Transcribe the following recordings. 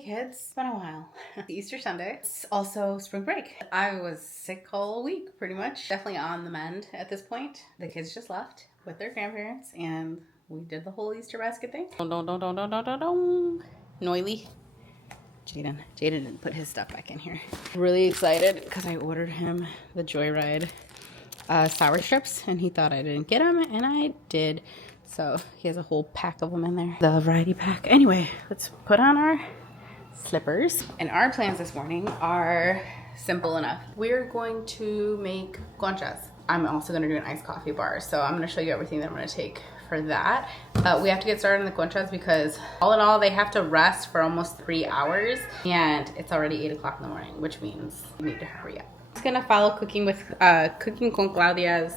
kids, it's been a while. Easter Sunday. It's also spring break. I was sick all week, pretty much. Definitely on the mend at this point. The kids just left with their grandparents and we did the whole Easter basket thing. Noily. Jaden didn't put his stuff back in here. Really excited because I ordered him the Joyride sour strips and he thought I didn't get them and I did. So he has a whole pack of them in there. The variety pack. Anyway, let's put on our slippers. And our plans this morning are simple enough. We're going to make guanchas. I'm also going to do an iced coffee bar. So I'm going to show you everything that I'm going to take for that. We have to get started on the guanchas because all in all, they have to rest for almost 3 hours. And it's already 8 o'clock in the morning, which means we need to hurry up. I'm just going to follow Cooking con Claudia's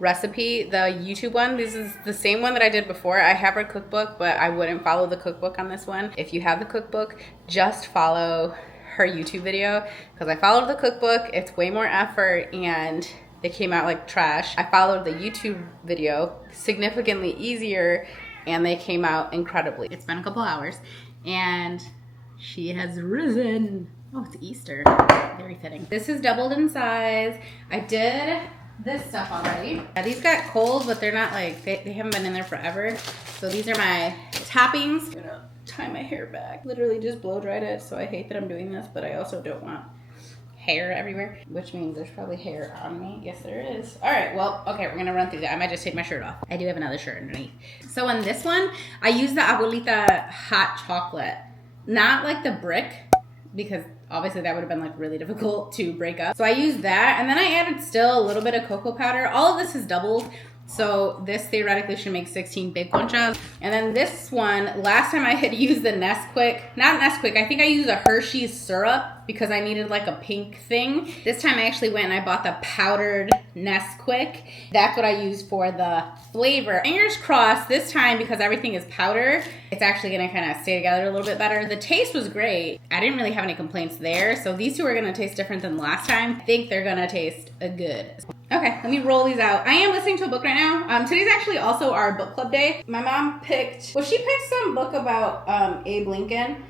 recipe, the YouTube one. This is the same one that I did before. I have her cookbook, but I wouldn't follow the cookbook on this one. If you have the cookbook, just follow her YouTube video because I followed the cookbook. It's way more effort and they came out like trash. I followed the YouTube video, significantly easier, and they came out incredibly. It's been a couple hours and she has risen. Oh, it's Easter. Very fitting. This is doubled in size. I did this stuff already. These got cold, but they're not like, they haven't been in there forever. So these are my toppings. I'm gonna tie my hair back. Literally just blow dried it, so I hate that I'm doing this, but I also don't want hair everywhere, which means there's probably hair on me. Yes, there is. All right, well, okay, we're gonna run through that. I might just take my shirt off. I do have another shirt underneath. So in this one, I use the Abuelita hot chocolate, not like the brick, because obviously that would have been like really difficult to break up. So I used that, and then I added still a little bit of cocoa powder. All of this is doubled, so this theoretically should make 16 big guanchas. And then this one, last time I had used the Nesquik, not Nesquik, I think I used a Hershey's syrup because I needed like a pink thing. This time I actually went and I bought the powdered Nesquik. That's what I used for the flavor. Fingers crossed this time, because everything is powder, it's actually gonna kind of stay together a little bit better. The taste was great. I didn't really have any complaints there. So these two are gonna taste different than last time. I think they're gonna taste good. Okay, let me roll these out. I am listening to a book right now. Today's actually also our book club day. My mom picked, well, she picked some book about Abe Lincoln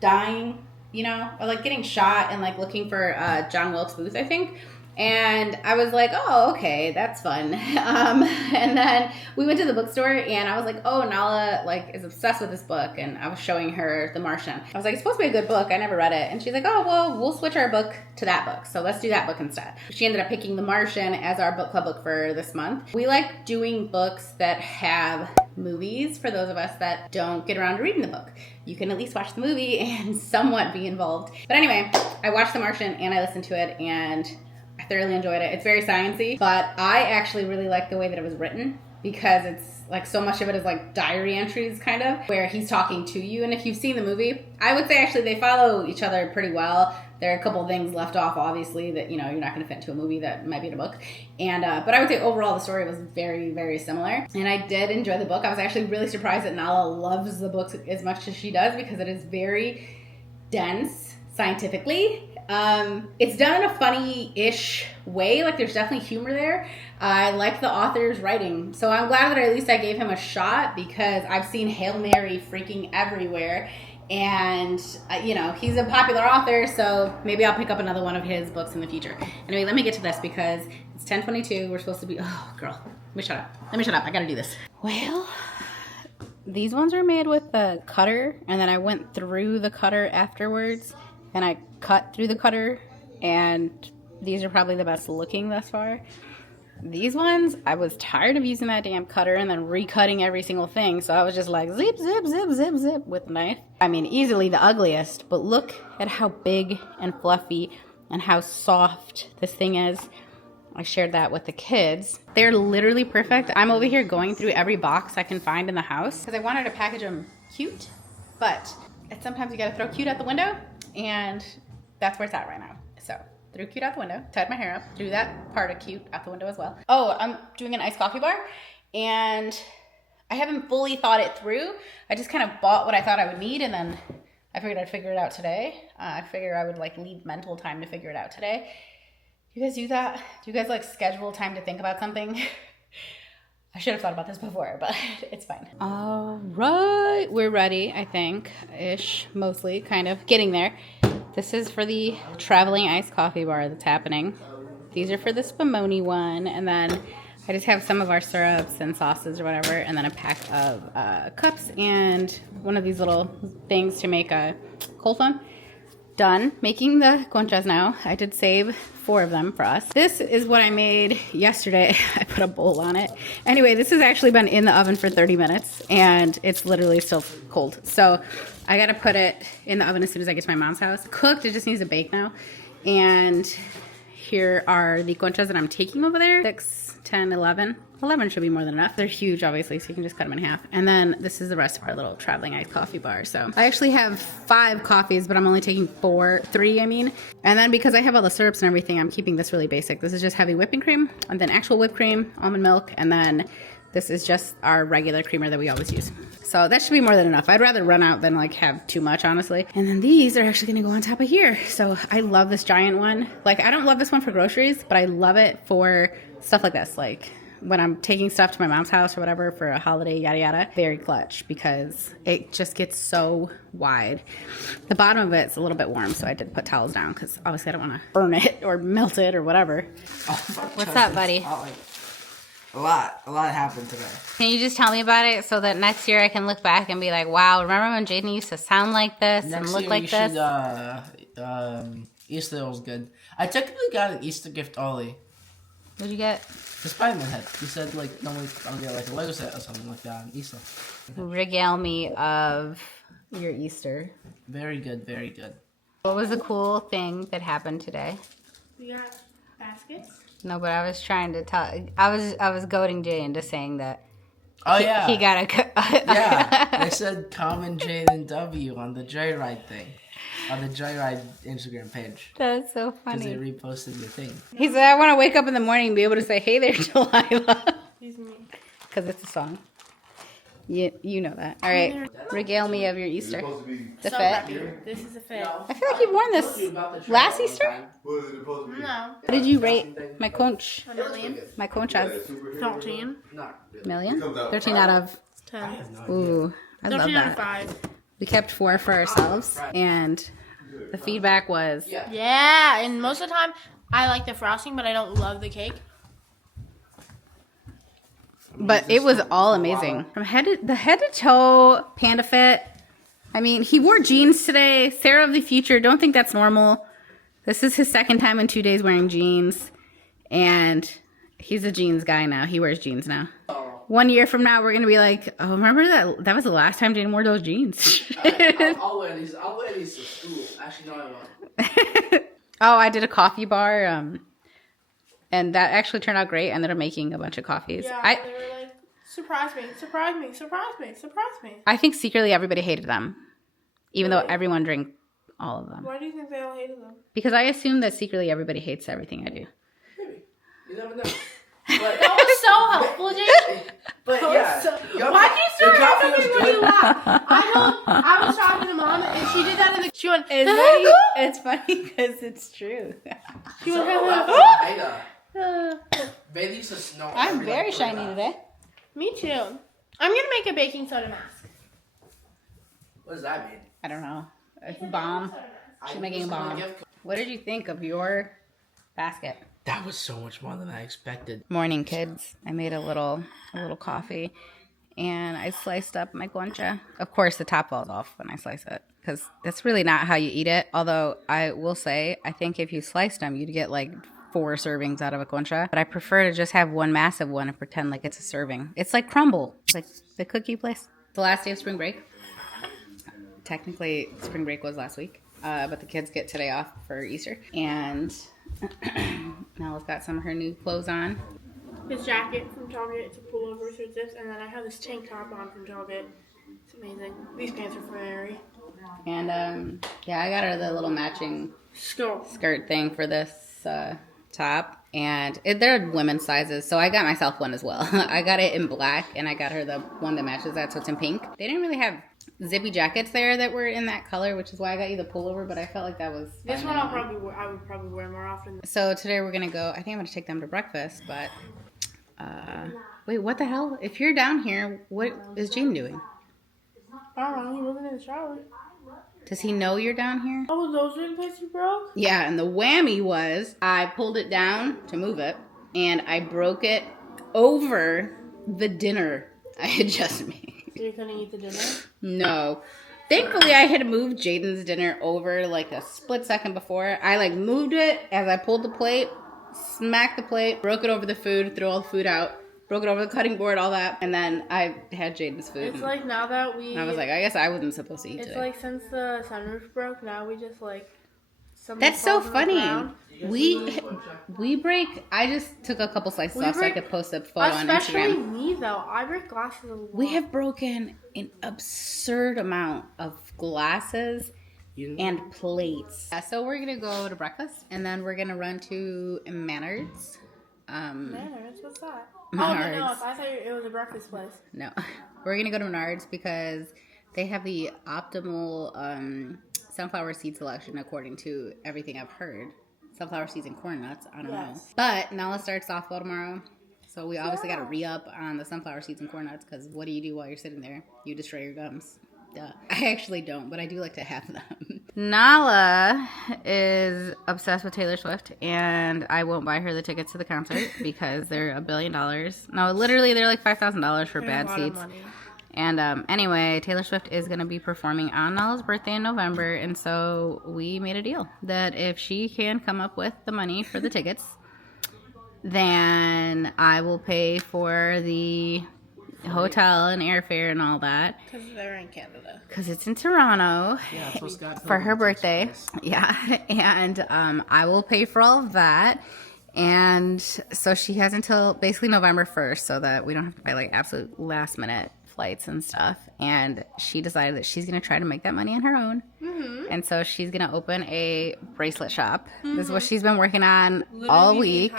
dying, you know, or like getting shot and like looking for John Wilkes Booth, I think. And I was like, oh, okay, that's fun. And then we went to the bookstore and I was like, oh, Nala like is obsessed with this book. And I was showing her The Martian. I was like, it's supposed to be a good book. I never read it. And she's like, oh, well, we'll switch our book to that book. So let's do that book instead. She ended up picking The Martian as our book club book for this month. We like doing books that have movies for those of us that don't get around to reading the book. You can at least watch the movie and somewhat be involved. But anyway, I watched The Martian and I listened to it and I thoroughly enjoyed it. It's very sciencey, but I actually really like the way that it was written because it's like so much of it is like diary entries kind of where he's talking to you. And if you've seen the movie, I would say actually they follow each other pretty well. There are a couple of things left off, obviously, that, you know, you're not going to fit into a movie that might be in a book. And, but I would say overall the story was very, very similar. And I did enjoy the book. I was actually really surprised that Nala loves the books as much as she does because it is very dense scientifically. It's done in a funny-ish way. Like there's definitely humor there. I like the author's writing. So I'm glad that at least I gave him a shot because I've seen Hail Mary freaking everywhere. And, you know, he's a popular author, so maybe I'll pick up another one of his books in the future. Anyway, let me get to this because it's 10:22. We're supposed to be, oh, girl, let me shut up. Let me shut up. I gotta do this. Well, these ones are made with the cutter, and then I went through the cutter afterwards, and I cut through the cutter, and these are probably the best looking thus far. These ones, I was tired of using that damn cutter and then recutting every single thing, so I was just like zip, zip, zip, zip, zip with the knife. I mean, easily the ugliest, but look at how big and fluffy and how soft this thing is. I shared that with the kids. They're literally perfect. I'm over here going through every box I can find in the house because I wanted to package them cute, but sometimes you gotta throw cute out the window, and that's where it's at right now. So threw cute out the window, tied my hair up, threw that part of cute out the window as well. Oh, I'm doing an iced coffee bar, and I haven't fully thought it through. I just kind of bought what I thought I would need, and then I figured I'd figure it out today. I figured I would like leave mental time to figure it out today. You guys do that? Do you guys like schedule time to think about something? I should have thought about this before, but it's fine. All right, we're ready, I think, ish, mostly, kind of, getting there. This is for the traveling iced coffee bar that's happening. These are for the Spumoni one, and then I just have some of our syrups and sauces or whatever, and then a pack of cups and one of these little things to make a cold foam. Done making the conchas now. I did save 4 of them for us. This is what I made yesterday. I put a bowl on it. Anyway, this has actually been in the oven for 30 minutes and it's literally still cold. So I gotta put it in the oven as soon as I get to my mom's house. Cooked, it just needs to bake now. And here are the conchas that I'm taking over there. 6, 10, 11. 11 should be more than enough. They're huge, obviously, so you can just cut them in half. And then this is the rest of our little traveling iced coffee bar. So I actually have 5 coffees, but I'm only taking 3, I mean. And then because I have all the syrups and everything, I'm keeping this really basic. This is just heavy whipping cream, and then actual whipped cream, almond milk, and then this is just our regular creamer that we always use. So that should be more than enough. I'd rather run out than like have too much, honestly. And then these are actually gonna go on top of here. So I love this giant one. Like, I don't love this one for groceries, but I love it for stuff like this. Like when I'm taking stuff to my mom's house or whatever for a holiday, yada yada. Very clutch because it just gets so wide. The bottom of it's a little bit warm, so I did put towels down because obviously I don't want to burn it or melt it or whatever. What's up, buddy? A lot happened today. Can you just tell me about it so that next year I can look back and be like, wow, remember when Jaden used to sound like this and look like this? Easter was good. I technically got an Easter gift early. What'd you get? The Spider-Man head. He said, like, normally I'll get, like, a Lego set or something like that on Easter. Regale me of your Easter. Very good, very good. What was the cool thing that happened today? We got baskets. No, but I was trying to tell. I was goading Jay into saying that. Oh, yeah. He got a. Yeah. They said comment Jaden W on the Joyride thing. On the Joyride Instagram page. That's so funny. Because they reposted your thing. He said, I want to wake up in the morning and be able to say, hey there, Delilah. Excuse me. Because it's a song. You know that. All right. Regale me of your Easter. The So fit. happy. This is a fit. I feel like you've worn this last Easter. No. What did you rate my conch? A million. My conchas. 13. Million? 13 out of. 10. Ooh, I love 13 out of that. 5. We kept 4 for ourselves, and the feedback was. Yeah, and most of the time, I like the frosting, but I don't love the cake. But it was all amazing. From the head to toe panda fit. I mean, he wore jeans today. Sarah of the future, don't think that's normal. This is his 2nd time in 2 days wearing jeans. And he's a jeans guy now. He wears jeans now. 1 year from now, we're going to be like, oh, remember that was the last time Jaden wore those jeans. I'll wear these to school. Actually, no, I won't. Oh, I did a coffee bar. And that actually turned out great. I ended up making a bunch of coffees. Yeah, they were like, surprise me, surprise me, surprise me, surprise me. I think secretly everybody hated them. Even though everyone drank all of them. Why do you think they all hated them? Because I assume that secretly everybody hates everything I do. Maybe. You never know. That was so helpful, Jason. But yeah. Why'd you start coffee laughing was when good. you laughed? I was talking to Mom, and she did that in the... She went... It's funny because it's true. She went... Bailey used to snow. I'm very shiny today. Me too. I'm going to make a baking soda mask. What does that mean? I don't know. It's a bomb. She's making a bomb. What did you think of your basket? That was so much more than I expected. Morning, kids. I made a little coffee, and I sliced up my guancha. Of course, the top falls off when I slice it, because that's really not how you eat it. Although I will say, I think if you sliced them, you'd get like 4 servings out of a guancha. But I prefer to just have one massive one and pretend like it's a serving. It's like crumble, like the cookie place. The last day of spring break. Technically, spring break was last week, but the kids get today off for Easter, and Nella's got some of her new clothes on. This jacket from Target, it's a pullover, so it's this, and then I have this tank top on from Target. It's amazing. These pants are for Mary. And yeah, I got her the little matching skirt thing for this top, and they're women's sizes, so I got myself one as well. I got it in black, and I got her the one that matches that, so it's in pink. They didn't really have zippy jackets there that were in that color, which is why I got you the pullover, but I felt like that was this one I would probably wear more often. So today we're gonna go, I think I'm gonna take them to breakfast, but Wait, what the hell? If you're down here, what is Gene doing? I don't know. He wasn't in the shower. Does he know you're down here? Oh, those are the places you broke? Yeah, and the whammy was I pulled it down to move it, and I broke it over the dinner I had just made. So you couldn't eat the dinner? No. Thankfully, I had moved Jaden's dinner over like a split second before. I like moved it as I pulled the plate, smacked the plate, broke it over the food, threw all the food out, broke it over the cutting board, all that, and then I had Jaden's food. It's like now that I was like, I guess I wasn't supposed to eat it's today. like since the sunroof broke, now we just like... That's so funny. We break. I just took a couple slices off so I could post a photo on Instagram. Especially me though. I break glasses a lot. We have broken an absurd amount of glasses and plates. So we're gonna go to breakfast and then we're gonna run to Maynard's. Maynard's? What's that? Menards. Oh, no, I thought it was a breakfast place. No, we're gonna go to Menards because they have the optimal sunflower seed selection according to everything I've heard. Sunflower seeds and corn nuts, I don't know. But Nala starts softball tomorrow, so we obviously got to re-up on the sunflower seeds and corn nuts because what do you do while you're sitting there? You destroy your gums. Duh. I actually don't, but I do like to have them. Nala is obsessed with Taylor Swift, and I won't buy her the tickets to the concert because they're $1 billion. No, literally, they're like $5,000 for bad seats. And anyway, Taylor Swift is going to be performing on Nala's birthday in November. And so we made a deal that if she can come up with the money for the tickets, then I will pay for the hotel and airfare and all that. Because they're in Canada. Because it's in Toronto for her birthday. Yeah. And I will pay for all of that. And so she has until basically November 1st so that we don't have to buy like absolute last minute flights and stuff, and she decided that she's going to try to make that money on her own. And so she's going to open a bracelet shop. This is what she's been working on all week,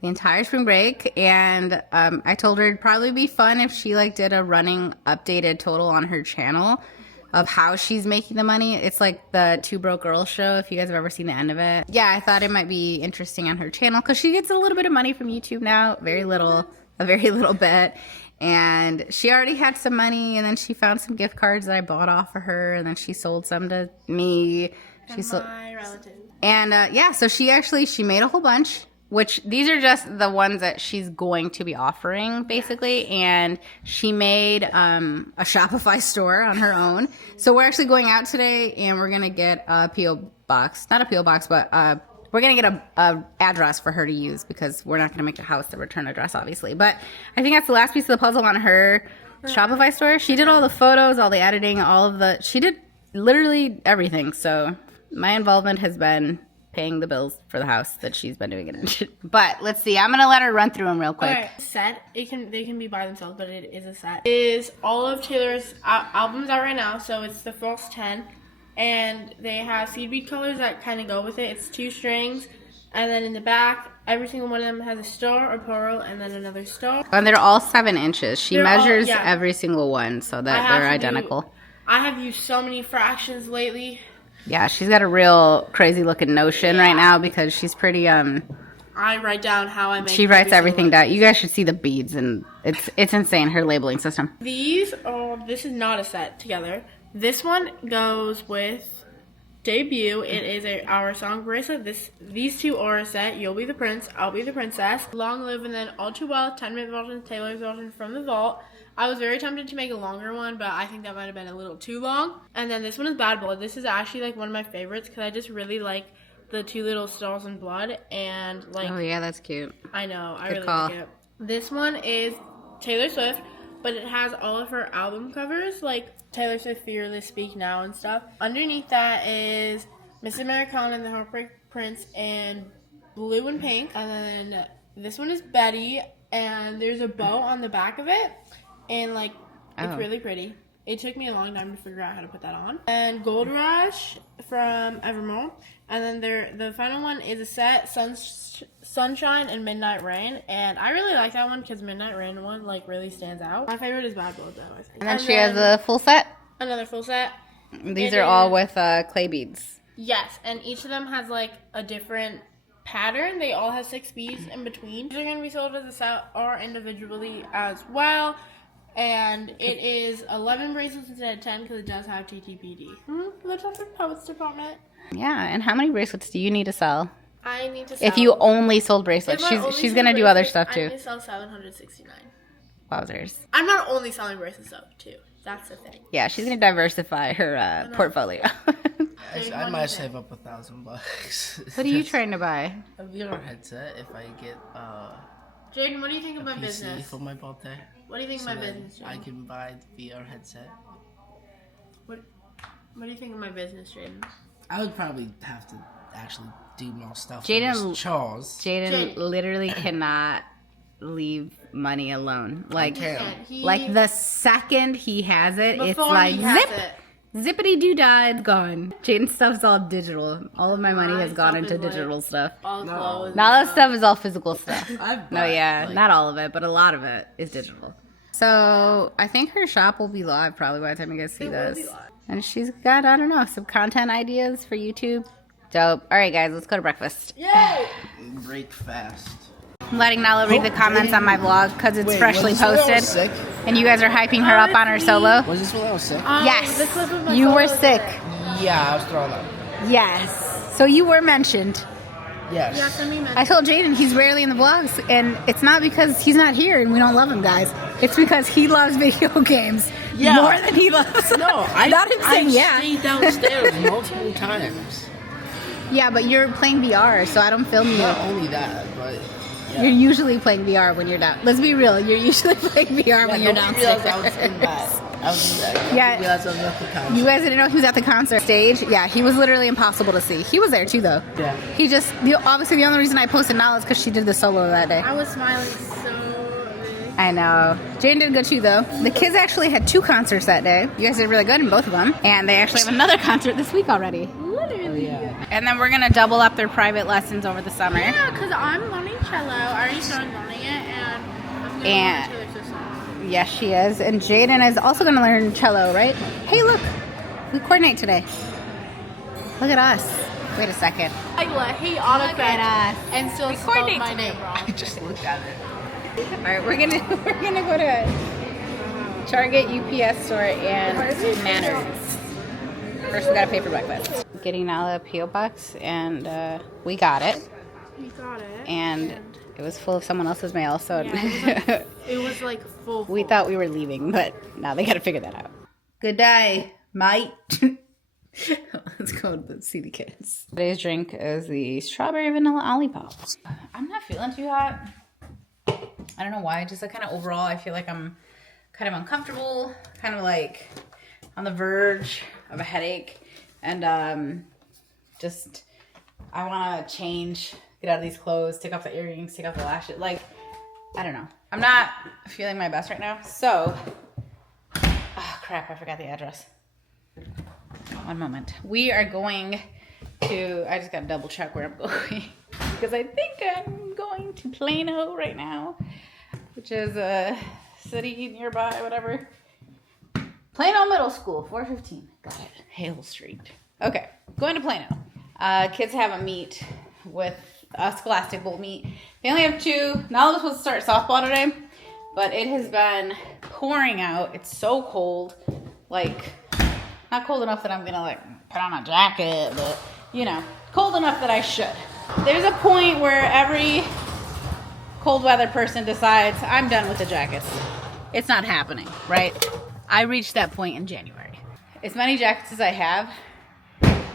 the entire spring break. And I told her it'd probably be fun if she like did a running updated total on her channel of how she's making the money. It's like the Two Broke Girls show, if you guys have ever seen the end of it. Yeah, I thought it might be interesting on her channel because she gets a little bit of money from YouTube now, a very little bit. And she already had some money, and then she found some gift cards that I bought off of her, and then she sold some to me. My relative. And yeah, so she made a whole bunch, which these are just the ones that she's going to be offering, basically. And she made a Shopify store on her own. So we're actually going out today, and we're going to get a P.O. box. Not a P.O. box, but we're going to get a address for her to use because we're not going to make the house the return address, obviously. But I think that's the last piece of the puzzle on her Shopify store. She did all the photos, all the editing, she did literally everything. So my involvement has been paying the bills for the house that she's been doing it in. But let's see. I'm going to let her run through them real quick. Okay. Set. They can be by themselves, but it is a set. It is all of Taylor's albums out right now. So it's the first 10. And they have seed bead colors that kind of go with it. It's 2 strings. And then in the back, every single one of them has a star, a pearl, and then another star. And they're all 7 inches. She measures every single one so that they're identical. I have used so many fractions lately. Yeah, she's got a real crazy looking notion right now because she's pretty I write down how I make. She writes everything down. You guys should see the beads, and it's insane, her labeling system. This is not a set together. This one goes with Debut. It is our song bracelet. These 2 are a set. You'll be the prince, I'll be the princess. Long Live, and then All Too Well, 10-minute version, Taylor's version from the vault. I was very tempted to make a longer one, but I think that might have been a little too long. And then this one is Bad Blood. This is actually like one of my favorites because I just really like the 2 little stars in blood and like. Oh yeah, that's cute. I know. I really like it. This one is Taylor Swift, but it has all of her album covers, like Taylor Swift, Fearless, Speak Now, and stuff. Underneath that is Miss Americana and the Heartbreak Prince in blue and pink. And then this one is Betty, and there's a bow on the back of it. And, like, it's really pretty. It took me a long time to figure out how to put that on. And Gold Rush from Evermore. And then the final one is a set, Sunshine and Midnight Rain. And I really like that one because Midnight Rain one, like, really stands out. My favorite is Bad Blood, though, I think. And then she has a full set. Another full set. These are all with clay beads. Yes, and each of them has, like, a different pattern. They all have 6 beads in between. These are going to be sold as a set or individually as well. And it is 11 bracelets instead of 10 because it does have TTPD. For the Traffic Poets Department. Yeah, and how many bracelets do you need to sell? I need to sell. If you only sold bracelets, she's gonna do other stuff too. I need to sell 769. Wowzers. I'm not only selling bracelets though, too. That's the thing. Yeah, she's gonna diversify her portfolio. I might save up $1,000. What are you trying to buy? A VR headset if I get Jaden, what do you think of my PC business? for my birthday. What do you think of my then business, I Jaden? can buy the VR headset. What do you think of my business, Jaden? I would probably have to actually do more stuff. Jaden- chores. Jaden literally cannot leave money alone. Like He- like the second he has it, it's Before like he has zip. it. Zippity doo dah, it's gone. Jaden's stuff's all digital. All of my money My has gone stuff into is, like, digital stuff. All No. clothes. Now that stuff is all physical stuff. I've No, bought, yeah, like, not all of it, but a lot of it is digital. So I think her shop will be live probably by the time you guys see It will this. be live. And she's got, I don't know, some content ideas for YouTube. Dope. All right, guys, let's go to breakfast. Yay! break fast. I'm letting Nala read the comments on my vlog because it's Wait, freshly was this when I was posted. sick? And you guys are hyping her up on her it's me. solo. Was this when I was sick? Yes, The clip of my you were photos sick. in it. Yeah, I was throwing up. Yes. So you were mentioned. Yes. Yeah, send me a message. I told Jaden he's rarely in the vlogs, and it's not because he's not here and we don't love him, guys. It's because he loves video games Yeah. more than he loves. No, I not him saying yeah. stayed downstairs multiple times. Yeah, but you're playing VR, so I don't film you. Not only that, but yeah. You're usually playing VR when you're down. Let's be real. You're usually playing VR when you're nobody downstairs. realized I was in that. I was in that. Nobody Yeah. realized I was at the concert. You guys didn't know he was at the concert stage? Yeah, he was literally impossible to see. He was there too, though. Yeah. He just, obviously the only reason I posted now is because she did the solo that day. I was smiling so big. I know. Jane did good too, though. The kids actually had 2 concerts that day. You guys did really good in both of them. And they actually have another concert this week already. Literally. Yeah. And then we're going to double up their private lessons over the summer. Yeah, because I'm learning cello. I already started learning it, and I'm going to And- learn it to the Yes, she is. And Jaden is also going to learn cello, right? Hey, look. We coordinate today. Look at us. Wait a second. I hate autocorrect at us. and still We spelled coordinate my today. name wrong. I just looked at it. All right, we're gonna go to Target, UPS store, and Manners. First, we gotta pay for breakfast. Getting Nala a PO box, and we got it, You got it. and it was full of someone else's mail. So Yeah, it was like full. we thought we were leaving, but now they gotta figure that out. Good day, mate. Let's go see the kids. Today's drink is the strawberry vanilla olipop. I'm not feeling too hot. I don't know why. Just like kind of overall, I feel like I'm kind of uncomfortable, kind of like on the verge of a headache, and just I want to change, get out of these clothes, take off the earrings, take off the lashes. Like, I don't know. I'm not feeling my best right now. So, oh crap, I forgot the address. One moment. We are going to, I just got to double check where I'm going because I think I'm going to Plano right now, which is a city nearby, whatever. Plano Middle School, 415. Got it. Hale Street. Okay, going to Plano. Kids have a meet with a Scholastic Bowl meet. They only have 2. Nala was supposed to start softball today, but it has been pouring out. It's so cold. Like, not cold enough that I'm gonna like put on a jacket, but you know, cold enough that I should. There's a point where every cold weather person decides I'm done with the jackets. It's not happening, right? I reached that point in January. As many jackets as I have,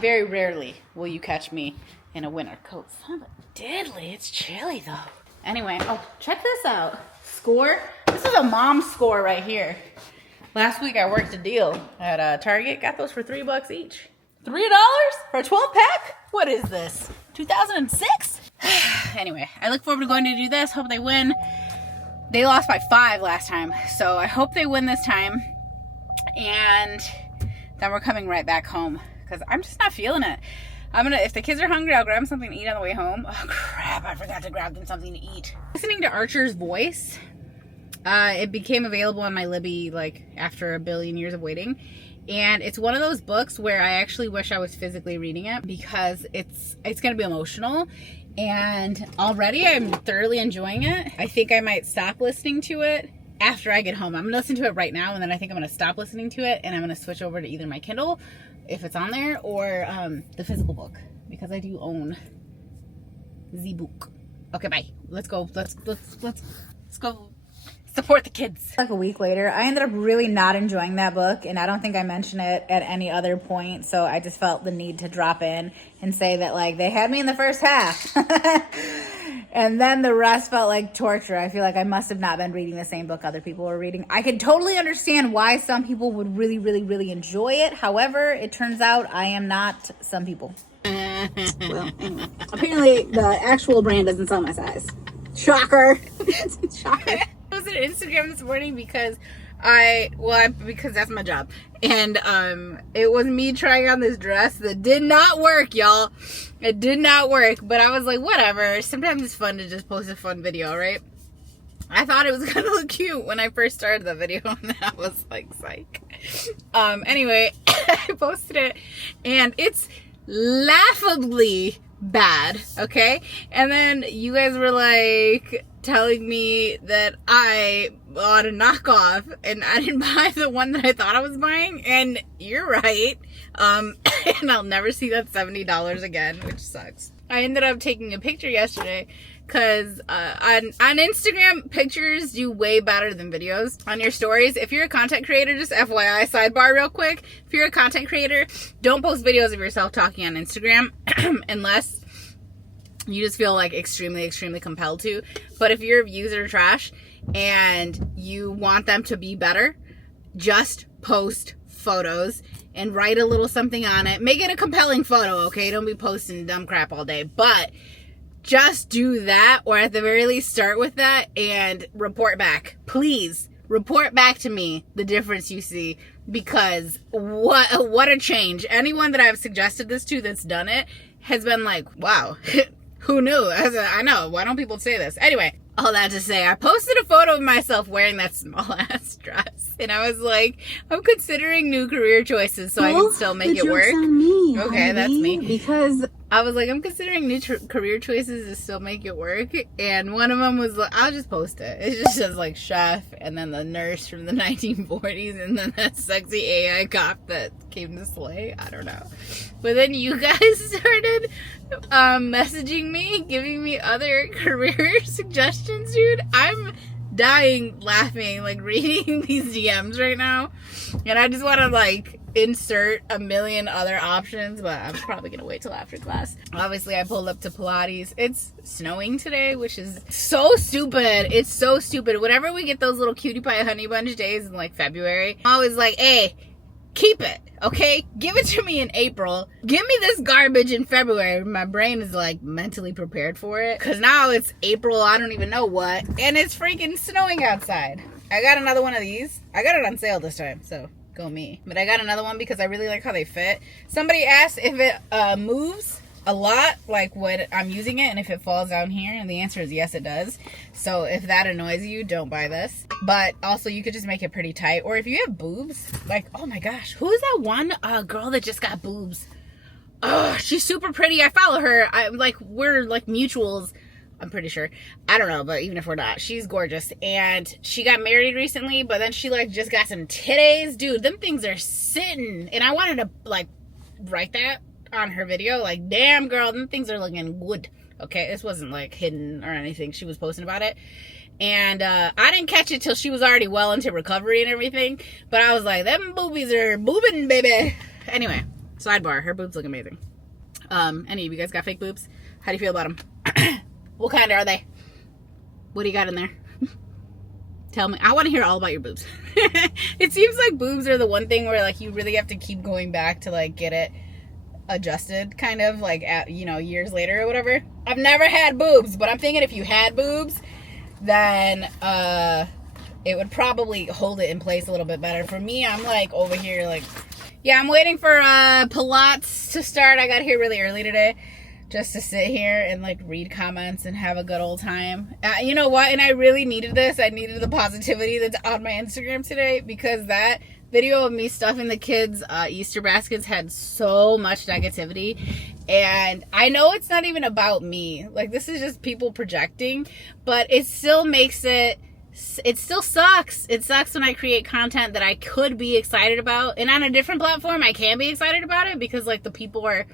very rarely will you catch me in a winter coat. Son of a diddly, it's chilly though. Anyway, oh, check this out. Score. This is a mom score right here. Last week I worked a deal at Target. Got those for $3 each. $3 for a 12-pack? What is this? 2006? Anyway, I look forward to going to do this. Hope they win. They lost by 5 last time, so I hope they win this time. And then we're coming right back home because I'm just not feeling it. If the kids are hungry, I'll grab them something to eat on the way home. Oh crap, I forgot to grab them something to eat. Listening to Archer's voice. It became available on my Libby like after a billion years of waiting, And it's one of those books where I actually wish I was physically reading it, because it's going to be emotional. And already I'm thoroughly enjoying it. I think I might stop listening to it after I get home. I'm going to listen to it right now, and then I think I'm going to stop listening to it, and I'm going to switch over to either my Kindle, if it's on there, or the physical book, because I do own the book. Okay, bye. Let's go. Let's go support the kids. Like a week later, I ended up really not enjoying that book, and I don't think I mentioned it at any other point, so I just felt the need to drop in and say that, like, they had me in the first half. And then the rest felt like torture. I feel like I must have not been reading the same book other people were reading. I can totally understand why some people would really, really, really enjoy it. However, it turns out I am not some people. Well, anyway. Apparently, the actual brand doesn't sell my size. Shocker. Shocker. I was on Instagram this morning because because that's my job. And it was me trying on this dress that did not work, y'all. It did not work, but I was like, whatever. Sometimes it's fun to just post a fun video, right? I thought it was gonna look cute when I first started the video, and then I was like, psych. Anyway, I posted it, and it's laughably bad, okay? And then you guys were like telling me that I bought a knockoff and I didn't buy the one that I thought I was buying, and you're right. And I'll never see that $70 again, which sucks. I ended up taking a picture yesterday because on Instagram, pictures do way better than videos on your stories. If you're a content creator, just FYI, sidebar real quick, if you're a content creator, don't post videos of yourself talking on Instagram unless you just feel like extremely, extremely compelled to. But if your views are trash and you want them to be better, just post photos and write a little something on it. Make it a compelling photo, okay? Don't be posting dumb crap all day. But just do that, or at the very least start with that and report back. Please report back to me the difference you see, because what a change. Anyone that I've suggested this to that's done it has been like, wow. Who knew? I know. Why don't people say this? Anyway, all that to say, I posted a photo of myself wearing that small ass dress. And I was like, I'm considering new career choices so I can still make it work. On me, okay, honey, that's me. Because I was like, I'm considering new career choices to still make it work. And one of them was like, I'll just post it. It just says like chef, and then the nurse from the 1940s, and then that sexy AI cop that came to slay. I don't know. But then you guys started messaging me, giving me other career suggestions, dude. I'm dying laughing, like reading these DMs right now, and I just want to like insert a million other options, but I'm probably gonna wait till after class. Obviously, I pulled up to Pilates. It's snowing today, which is so stupid. It's so stupid. Whenever we get those little cutie pie honey bunch days in like February, I'm always like, hey, keep it, okay? Give it to me in April. Give me this garbage in February. My brain is like mentally prepared for it, because now it's April, I don't even know what, and it's freaking snowing outside. I got another one of these. I got it on sale this time, so go me. But I got another one because I really like how they fit. Somebody asked if it moves a lot, like when I'm using it, and if it falls down here, and the answer is yes, it does. So if that annoys you, don't buy this. But also, you could just make it pretty tight. Or if you have boobs, like, oh my gosh, who is that one girl that just got boobs? Oh, she's super pretty. I follow her. We're like mutuals, I'm pretty sure. I don't know, but even if we're not, she's gorgeous. And she got married recently, but then she like just got some titties. Dude, them things are sitting. And I wanted to like write that on her video, like, damn girl, them things are looking good. Okay, this wasn't like hidden or anything. She was posting about it, and I didn't catch it till she was already well into recovery and everything, but I was like, them boobies are boobing, baby. Anyway, sidebar, her boobs look amazing. Any of you guys got fake boobs? How do you feel about them? What kind are they? What do you got in there? Tell me. I want to hear all about your boobs. It seems like boobs are the one thing where like you really have to keep going back to like get it adjusted, kind of like at, you know, years later or whatever. I've never had boobs, but I'm thinking if you had boobs, then it would probably hold it in place a little bit better. For me, I'm like over here like, yeah, I'm waiting for Pilates to start. I got here really early today just to sit here and like read comments and have a good old time. You know what? And I really needed this. I needed the positivity that's on my Instagram today, because that video of me stuffing the kids' Easter baskets had so much negativity. And I know it's not even about me. Like, this is just people projecting. But it still makes it still sucks. It sucks when I create content that I could be excited about. And on a different platform, I can be excited about it because, like, the people are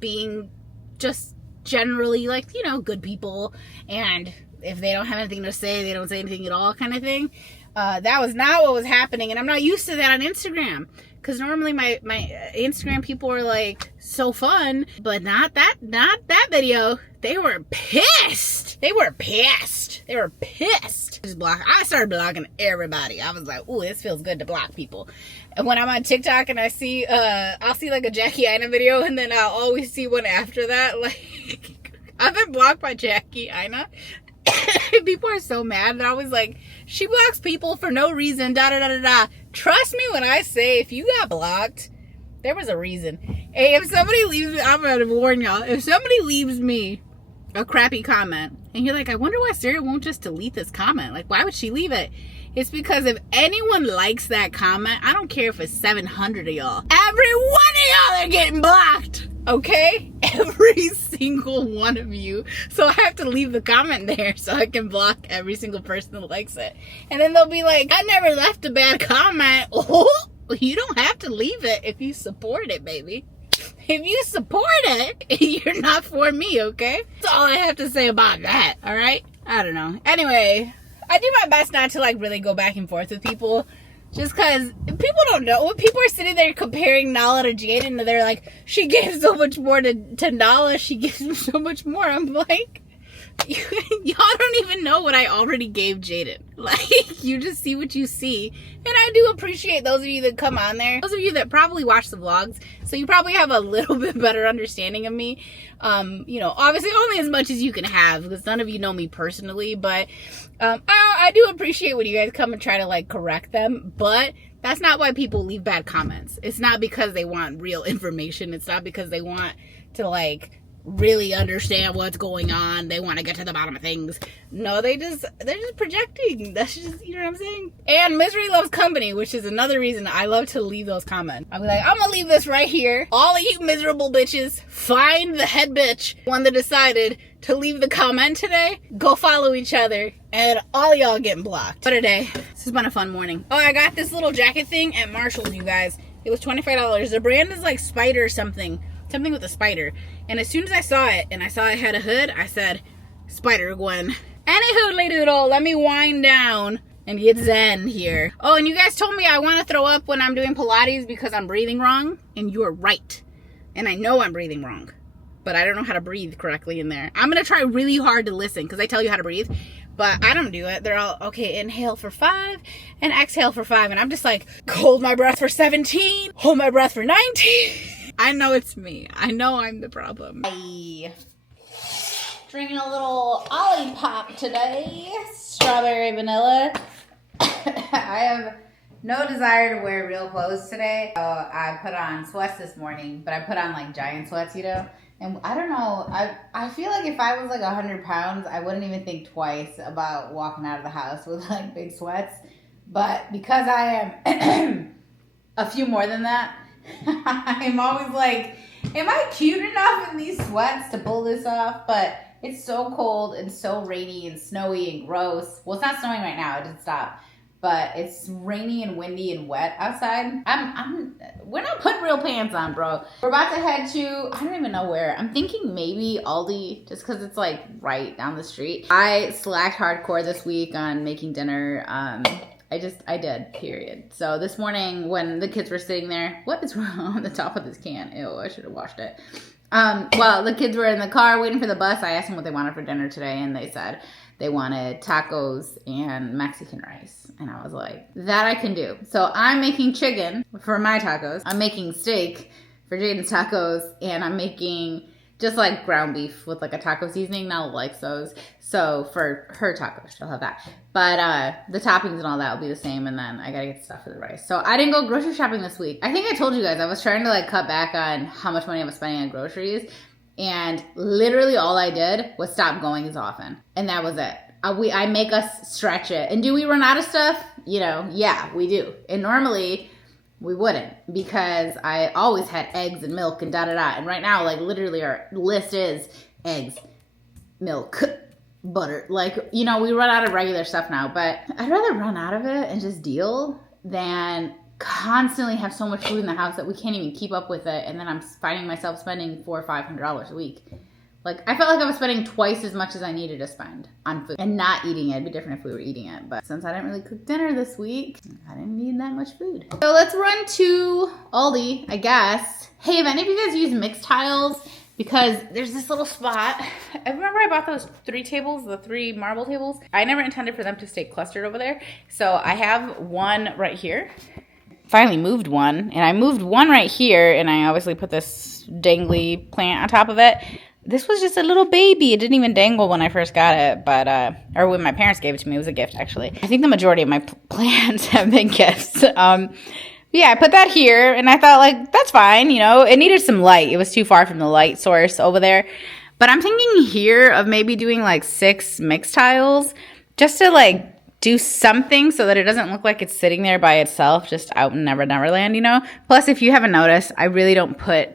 being just generally, like, you know, good people. And if they don't have anything to say, they don't say anything at all, kind of thing. That was not what was happening. And I'm not used to that on Instagram. Because normally my Instagram people are, like, so fun. But not that video. They were pissed. They were pissed. Just I started blocking everybody. I was like, ooh, this feels good to block people. And when I'm on TikTok and I see, I'll see, like, a Jackie Aina video. And then I'll always see one after that. Like, I've been blocked by Jackie Aina. People are so mad. They're always like, she blocks people for no reason, da da da da da. Trust me when I say, if you got blocked, there was a reason. Hey, if somebody leaves me, I'm gonna warn y'all, if somebody leaves me a crappy comment, and you're like, I wonder why Sarah won't just delete this comment. Like, why would she leave it? It's because if anyone likes that comment, I don't care if it's 700 of y'all, every one of y'all are getting blocked. Okay? Every single one of you. So I have to leave the comment there so I can block every single person that likes it. And then they'll be like, I never left a bad comment. Oh, you don't have to leave it if you support it, baby. If you support it, you're not for me, okay? That's all I have to say about that, alright? I don't know. Anyway, I do my best not to, like, really go back and forth with people. Just because people don't know. When people are sitting there comparing Nala to Jaden, and they're like, she gave so much more to Nala, she gives him so much more. I'm like, y'all don't even know what I already gave Jaden. Like, you just see what you see. And I do appreciate those of you that come on there. Those of you that probably watch the vlogs. So you probably have a little bit better understanding of me. You know, obviously only as much as you can have, because none of you know me personally. But I do appreciate when you guys come and try to, like, correct them. But that's not why people leave bad comments. It's not because they want real information. It's not because they want to, like, really understand what's going on. They want to get to the bottom of things. No, they're just projecting. That's just, you know what I'm saying? And misery loves company, which is another reason I love to leave those comments. I'll be like, I'm gonna leave this right here. All of you miserable bitches, find the head bitch, one that decided to leave the comment today. Go follow each other, and all y'all getting blocked. What a day. This has been a fun morning. Oh, I got this little jacket thing at Marshall's, you guys. It was $25. The brand is like Spider something with a spider. And as soon as I saw it, and I saw it had a hood, I said, Spider Gwen. Anywho, doodle, let me wind down and get zen here. Oh, and you guys told me I want to throw up when I'm doing Pilates because I'm breathing wrong. And you're right. And I know I'm breathing wrong. But I don't know how to breathe correctly in there. I'm going to try really hard to listen because I tell you how to breathe. But I don't do it. They're all, okay, inhale for 5 and exhale for 5. And I'm just like, hold my breath for 17, hold my breath for 19. I know it's me. I know I'm the problem. Hi. Drinking a little Ollie Pop today. Strawberry vanilla. I have no desire to wear real clothes today. So I put on sweats this morning, but I put on like giant sweats, you know? And I don't know, I feel like if I was like 100 pounds, I wouldn't even think twice about walking out of the house with like big sweats. But because I am a few more than that, I'm always like, am I cute enough in these sweats to pull this off? But it's so cold and so rainy and snowy and gross. Well, it's not snowing right now. It didn't stop. But it's rainy and windy and wet outside. We're not putting real pants on, bro. We're about to head to, I don't even know where. I'm thinking maybe Aldi, just because it's like right down the street. I slacked hardcore this week on making dinner. I did, period. So this morning when the kids were sitting there, what is wrong on the top of this can? Ew, I should have washed it. Well, the kids were in the car waiting for the bus. I asked them what they wanted for dinner today, and they said they wanted tacos and Mexican rice. And I was like, that I can do. So I'm making chicken for my tacos. I'm making steak for Jaden's tacos, and I'm making just like ground beef with like a taco seasoning. Nala likes those. So for her tacos, she'll have that. But the toppings and all that will be the same. And then I gotta get stuff for the rice. So I didn't go grocery shopping this week. I think I told you guys I was trying to like cut back on how much money I was spending on groceries. And literally all I did was stop going as often. And that was it. I make us stretch it. And do we run out of stuff? You know, yeah, we do. And normally we wouldn't, because I always had eggs and milk and da-da-da. And right now, like, literally our list is eggs, milk, butter. Like, you know, we run out of regular stuff now, but I'd rather run out of it and just deal than constantly have so much food in the house that we can't even keep up with it. And then I'm finding myself spending $400 or $500 a week. Like, I felt like I was spending twice as much as I needed to spend on food and not eating it. It'd be different if we were eating it. But since I didn't really cook dinner this week, I didn't need that much food. So let's run to Aldi, I guess. Hey, have any of you guys used mixed tiles? Because there's this little spot. I remember I bought those 3 tables, the 3 marble tables. I never intended for them to stay clustered over there. So I have one right here. Finally moved one. And I moved one right here. And I obviously put this dangly plant on top of it. This was just a little baby. It didn't even dangle when I first got it, but or when my parents gave it to me. It was a gift, actually. I think the majority of my plants have been gifts. Yeah, I put that here, and I thought, like, that's fine. You know, it needed some light. It was too far from the light source over there. But I'm thinking here of maybe doing, like, 6 mixed tiles just to, like, do something so that it doesn't look like it's sitting there by itself, just out in Neverland, you know? Plus, if you haven't noticed, I really don't put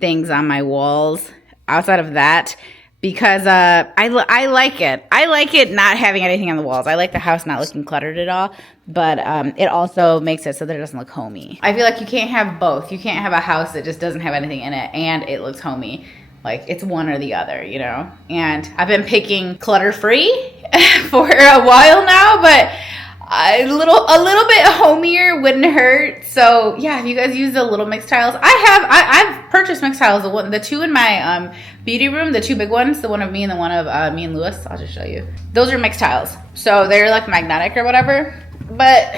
things on my walls outside of that, because I like it. I like it not having anything on the walls. I like the house not looking cluttered at all, but it also makes it so that it doesn't look homey. I feel like you can't have both. You can't have a house that just doesn't have anything in it and it looks homey. Like, it's one or the other, you know? And I've been picking clutter-free for a while now, but a little bit homier wouldn't hurt. So yeah, if you guys use the little mixed tiles, I've purchased mixed tiles. The 2 in my beauty room, the 2 big ones, the one of me and the one of me and Lewis. I'll just show you. Those are mixed tiles, so they're like magnetic or whatever. But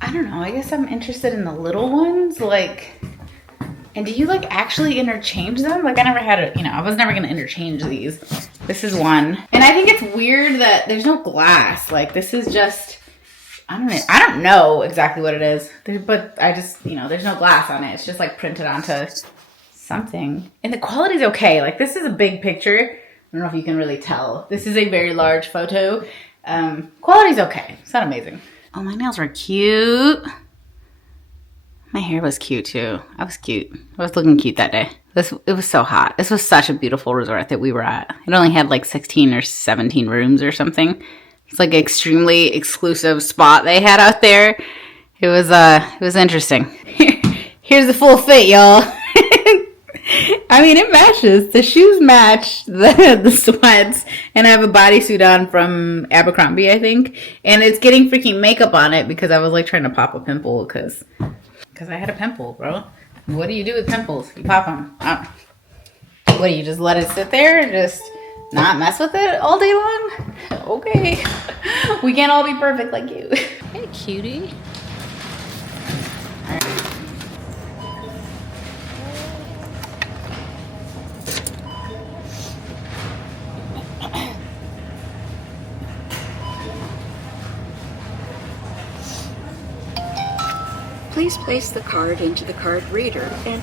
I don't know. I guess I'm interested in the little ones, like. And do you like actually interchange them? Like, I never had it, you know, I was never gonna interchange these. This is one. And I think it's weird that there's no glass. Like, this is just, I don't know exactly what it is. But I just, you know, there's no glass on it. It's just like printed onto something. And the quality's okay. Like, this is a big picture. I don't know if you can really tell. This is a very large photo. Quality's okay. It's not amazing. Oh, my nails are cute. My hair was cute too. I was cute. I was looking cute that day. It was so hot. This was such a beautiful resort that we were at. It only had like 16 or 17 rooms or something. It's like an extremely exclusive spot they had out there. It was interesting. Here's the full fit, y'all. I mean, it matches. The shoes match the sweats, and I have a bodysuit on from Abercrombie, I think. And it's getting freaking makeup on it because I was like trying to pop a pimple because I had a pimple, bro. What do you do with pimples? You pop them. What do you just let it sit there and just not mess with it all day long? Okay. We can't all be perfect like you. Hey, cutie. All right. Please place the card into the card reader and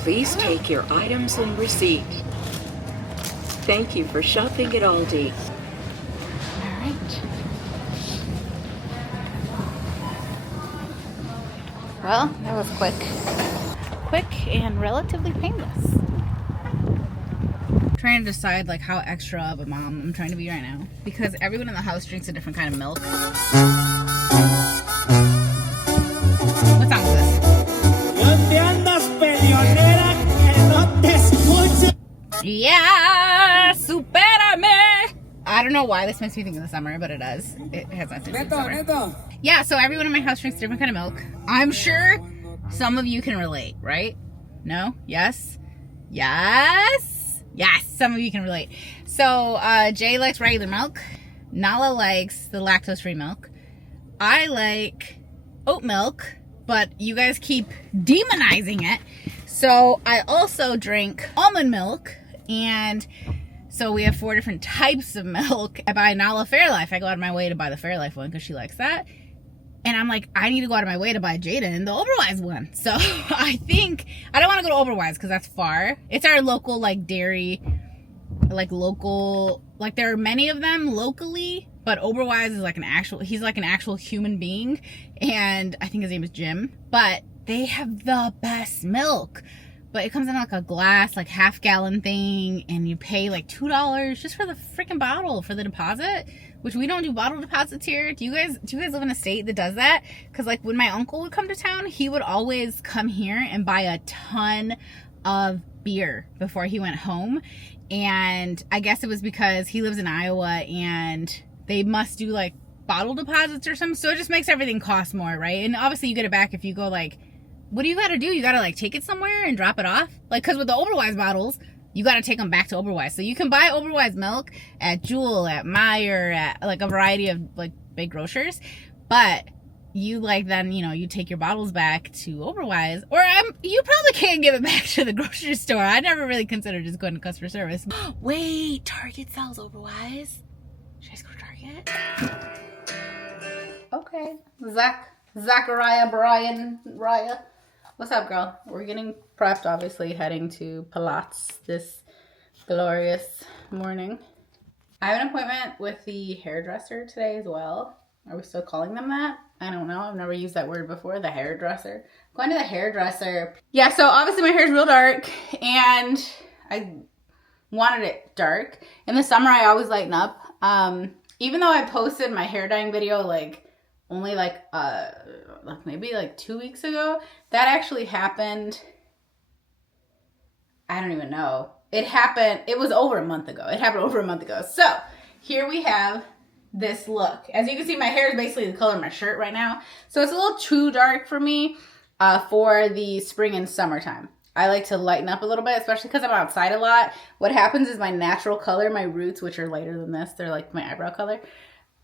please take your items and receipt. Thank you for shopping at Aldi. All right. Well, that was quick. Quick and relatively painless. I'm trying to decide like how extra of a mom I'm trying to be right now, because everyone in the house drinks a different kind of milk. What song is this? Yeah, supérame. I don't know why this makes me think of the summer, but it does. It has nothing to do with summer. Yeah, so everyone in my house drinks a different kind of milk. I'm sure some of you can relate, right? No? Yes? Yes? Yes, some of you can relate. So, Jay likes regular milk. Nala likes the lactose-free milk. I like oat milk, but you guys keep demonizing it. So I also drink almond milk, and so we have 4 different types of milk. I buy Nala Fairlife. I go out of my way to buy the Fairlife one because she likes that. And I'm like, I need to go out of my way to buy Jaden the Oberweis one. So I think, I don't want to go to Oberweis because that's far. It's our local, like, dairy, like, local, like, there are many of them locally, but Oberweis is like he's like an actual human being, and I think his name is Jim, but they have the best milk. But it comes in like a glass, like half-gallon thing, and you pay like $2 just for the freaking bottle for the deposit, which we don't do bottle deposits here. Do you guys live in a state that does that? Because like when my uncle would come to town, he would always come here and buy a ton of beer before he went home. And I guess it was because he lives in Iowa and they must do like bottle deposits or something, so it just makes everything cost more, right? And obviously you get it back if you go like, what do you got to do? You got to like take it somewhere and drop it off. Like, because with the Oberweis bottles, you got to take them back to Oberweis. So you can buy Oberweis milk at Jewel, at Meijer, at like a variety of like big grocers. But you like then, you know, you take your bottles back to Oberweis, or you probably can't give it back to the grocery store. I never really considered just going to customer service. Wait, Target sells Oberweis. Should I just go to Target? Okay. Zachariah, Brian, Raya. What's up, girl? We're getting prepped, obviously, heading to Pilates this glorious morning. I have an appointment with the hairdresser today as well. Are we still calling them that? I don't know. I've never used that word before, the hairdresser. Going to the hairdresser. Yeah, so obviously my hair is real dark, and I wanted it dark. In the summer, I always lighten up. Even though I posted my hair dyeing video, like, only like maybe like 2 weeks ago, that actually happened. I don't even know. It was over a month ago. It happened over a month ago. So here we have this look. As you can see, my hair is basically the color of my shirt right now. So it's a little too dark for me for the spring and summertime. I like to lighten up a little bit, especially because I'm outside a lot. What happens is my natural color, my roots, which are lighter than this, they're like my eyebrow color,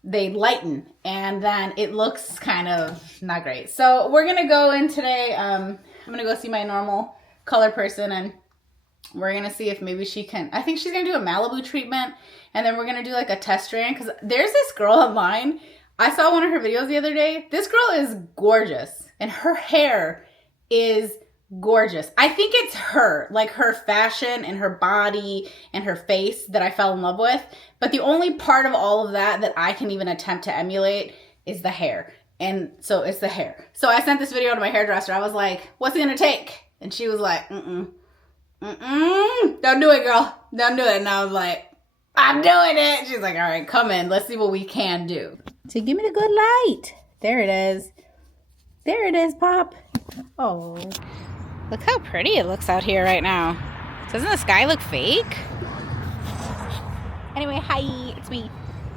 they lighten, and then it looks kind of not great. So we're gonna go in today. I'm gonna go see my normal color person, and we're gonna see if maybe she can, I think she's gonna do a Malibu treatment, and then we're gonna do like a test strand, because there's this girl online. I saw one of her videos the other day. This girl is gorgeous, and her hair is gorgeous. I think it's her, like her fashion and her body and her face that I fell in love with. But the only part of all of that that I can even attempt to emulate is the hair. And so it's the hair. So I sent this video to my hairdresser. I was like, what's it gonna take? And she was like, don't do it, girl. Don't do it. And I was like, I'm doing it. She's like, all right, come in. Let's see what we can do. So give me the good light. There it is. There it is, Pop. Oh. Look how pretty it looks out here right now. Doesn't the sky look fake? Anyway, hi, it's me.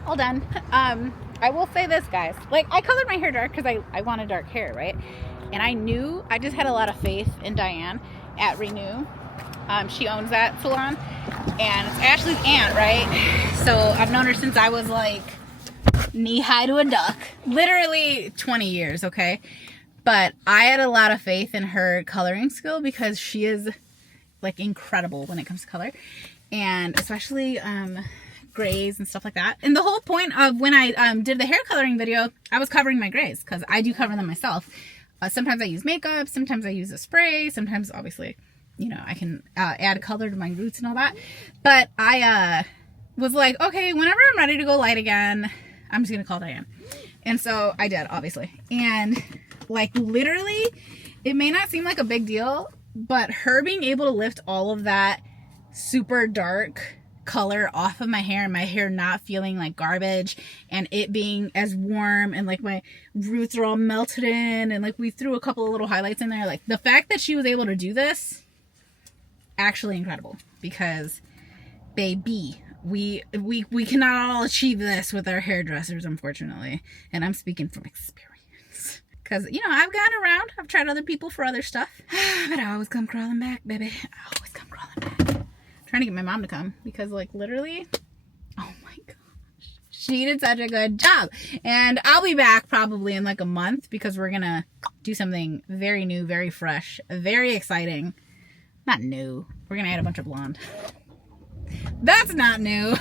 All done. I will say this, guys. Like, I colored my hair dark because I wanted dark hair, right? And I just had a lot of faith in Diane at Renew. She owns that salon. And it's Ashley's aunt, right? So I've known her since I was like knee-high to a duck. Literally 20 years, okay? But I had a lot of faith in her coloring skill because she is like incredible when it comes to color, and especially grays and stuff like that. And the whole point of when I did the hair coloring video, I was covering my grays because I do cover them myself. Sometimes I use makeup, sometimes I use a spray, sometimes obviously, you know, I can add color to my roots and all that. But I was like, okay, whenever I'm ready to go light again, I'm just gonna call Diane. And so I did, obviously. And like literally, it may not seem like a big deal, but her being able to lift all of that super dark color off of my hair, and my hair not feeling like garbage, and it being as warm, and like my roots are all melted in, and like we threw a couple of little highlights in there. Like the fact that she was able to do this, actually incredible, because baby, we cannot all achieve this with our hairdressers, unfortunately. And I'm speaking from experience. Because, you know, I've gone around. I've tried other people for other stuff. But I always come crawling back, baby. I always come crawling back. I'm trying to get my mom to come. Because, like, literally, oh my gosh. She did such a good job. And I'll be back probably in like a month. Because we're going to do something very new, very fresh, very exciting. Not new. We're going to add a bunch of blonde. That's not new.